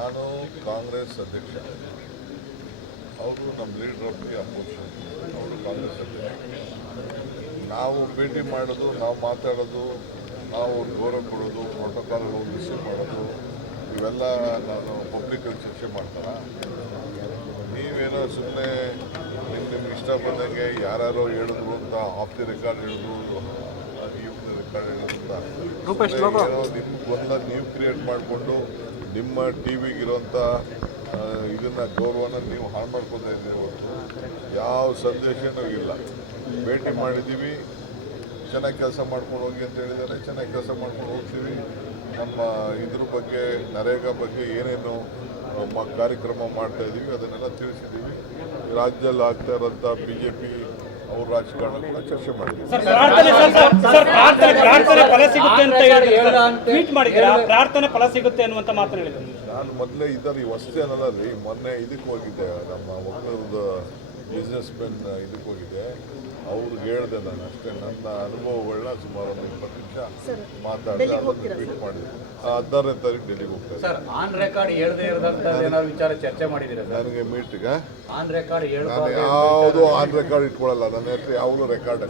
ನಾನು ಕಾಂಗ್ರೆಸ್ ಅಧ್ಯಕ್ಷ, ಅವರು ನಮ್ಮ ಲೀಡರ್ ಒಟ್ಟಿಗೆ ಅಪೋಸಿಷನ್, ಅವರು ಕಾಂಗ್ರೆಸ್ ಅಧ್ಯಕ್ಷ. ನಾವು ಭೇಟಿ ಮಾಡೋದು, ನಾವು ಮಾತಾಡೋದು, ನಾವು ಗೌರವ ಕೊಡೋದು, ಪ್ರೋಟೋಕಾಲ್ಗಳು ರಿಸೀವ್ ಮಾಡೋದು, ಇವೆಲ್ಲ ನಾನು ಪಬ್ಲಿಕಲ್ಲಿ ಚರ್ಚೆ ಮಾಡ್ತಾರ. ನೀವೇನೋ ಸುಮ್ಮನೆ ನಿಮ್ಗೆ ಇಷ್ಟ ಬಂದಂಗೆ ಯಾರ್ಯಾರೋ ಹೇಳಿದ್ರು ಅಂತ ಆಫ್ ದಿ ರೆಕಾರ್ಡ್ ಹೇಳಿದ್ರು, ನಿಮ್ಗೊಂದ ನೀವು ಕ್ರಿಯೇಟ್ ಮಾಡಿಕೊಂಡು ನಿಮ್ಮ ಟಿ ವಿಗಿರೋಂಥ ಇದನ್ನು ಗೌರವನ ನೀವು ಹಾಳು ಮಾಡ್ಕೊತಾ ಇದ್ದೀರಿ ಹೊರತು ಯಾವ ಸಂದೇಶನೂ ಇಲ್ಲ. ಭೇಟಿ ಮಾಡಿದ್ದೀವಿ, ಚೆನ್ನಾಗಿ ಕೆಲಸ ಮಾಡ್ಕೊಂಡು ಹೋಗಿ ಅಂತ ಹೇಳಿದ್ದಾರೆ, ಚೆನ್ನಾಗಿ ಕೆಲಸ ಮಾಡ್ಕೊಂಡು ಹೋಗ್ತೀವಿ. ನಮ್ಮ ಇದ್ರ ಬಗ್ಗೆ, ನರೇಗಾ ಬಗ್ಗೆ ಏನೇನು ಕಾರ್ಯಕ್ರಮ ಮಾಡ್ತಾ ಇದ್ದೀವಿ ಅದನ್ನೆಲ್ಲ ತಿಳಿಸಿದ್ದೀವಿ. ರಾಜ್ಯದಲ್ಲಿ ಆಗ್ತಾ ಇರೋಂಥ BJP ಅವ್ರ ರಾಜಕಾರಣ ಕೂಡ ಚರ್ಚೆ ಮಾಡಿದ್ದೀವಿ. ಪ್ರಾರ್ಥನೆ ಫಲ ಸಿಗುತ್ತೆ ಅನ್ನುವಂತ ಮಾತು ಹೇಳಿದ್ರು. ನಾನು ಮೊದಲೇ ಇದರಲ್ಲಿ ಹೊಸದೇನಲ್ಲ, ಮೊನ್ನೆ ಇದಕ್ಕೆ ಹೋಗಿದ್ದೆ, ನಮ್ಮ ಒಬ್ಬರದ್ದು ಬಿಸ್ನೆಸ್ ಮೆನ್ ಇದಕ್ಕೆ ಹೋಗಿದ್ದೆ. ಅವ್ರಿಗೆ ಹೇಳಿದೆ ನಾನು ಅಷ್ಟೇ, ನನ್ನ ಅನುಭವಗಳನ್ನ ಸುಮಾರು ಒಂದು 20 ನಿಮಿಷ ಮಾತಾಡಿದೆ, ಅದನ್ನು ಟ್ವೀಟ್ ಮಾಡಿದೆ. 16ನೇ ತಾರೀಕು ಡೆಲ್ಲಿಗೆ ಹೋಗ್ತಾರೆ. ಸರ್, ಆನ್ ರೆಕಾರ್ಡ್ ಹೇಳದೇ ಇರೋದಾದ್ರು ವಿಚಾರ ಚರ್ಚೆ ಮಾಡಿದ್ದೀರಾ? ನನಗೆ ಮೀಟಿಗೆ ಆನ್ ರೆಕಾರ್ಡ್ ನಾನು ಯಾವುದು ಆನ್ ರೆಕಾರ್ಡ್ ಇಟ್ಕೊಳ್ಳಲ್ಲ. ನನ್ನ ಹತ್ರ ಯಾವಾಗಲೂ ರೆಕಾರ್ಡ್